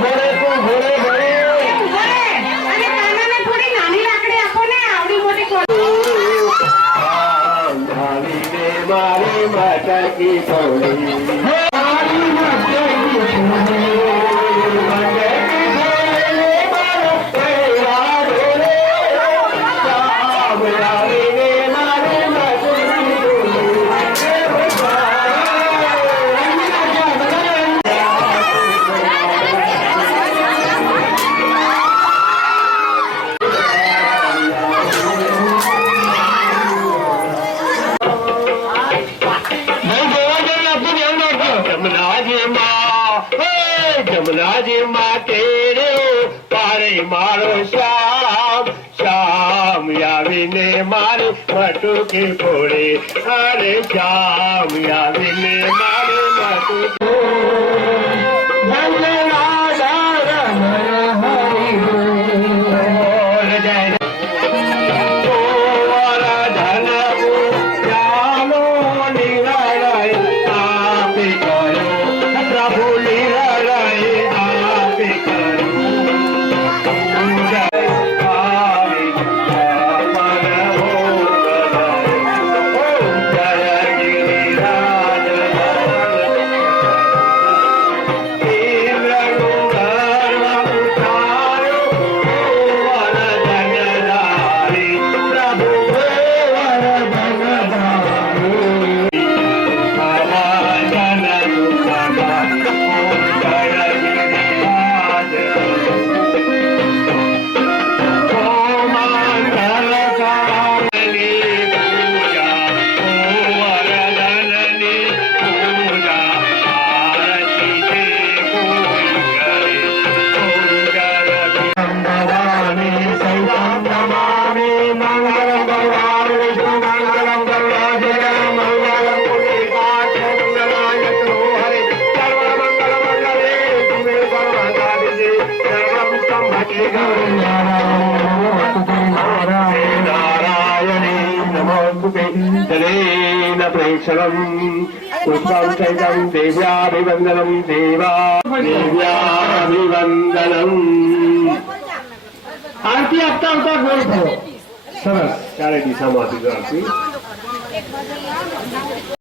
ઘોડે તું ઘોડે ઘોડે અને કાનાને થોડી નાની લાકડી આપો ને આવડી મોટી ભાવીને મારી મટકી ફોડી મારી મટકી ફોડી મારો શ્યામ શ્યામ આવીને મારી મટકી ફોડે અરે શ્યામ આવીને મારી મટકી पुष्पं चैतं देव्याभिवन्दनं देव्याभिवन्दनम् आरती आपता होता गोल थो सरस चारे दिशामांथी आरती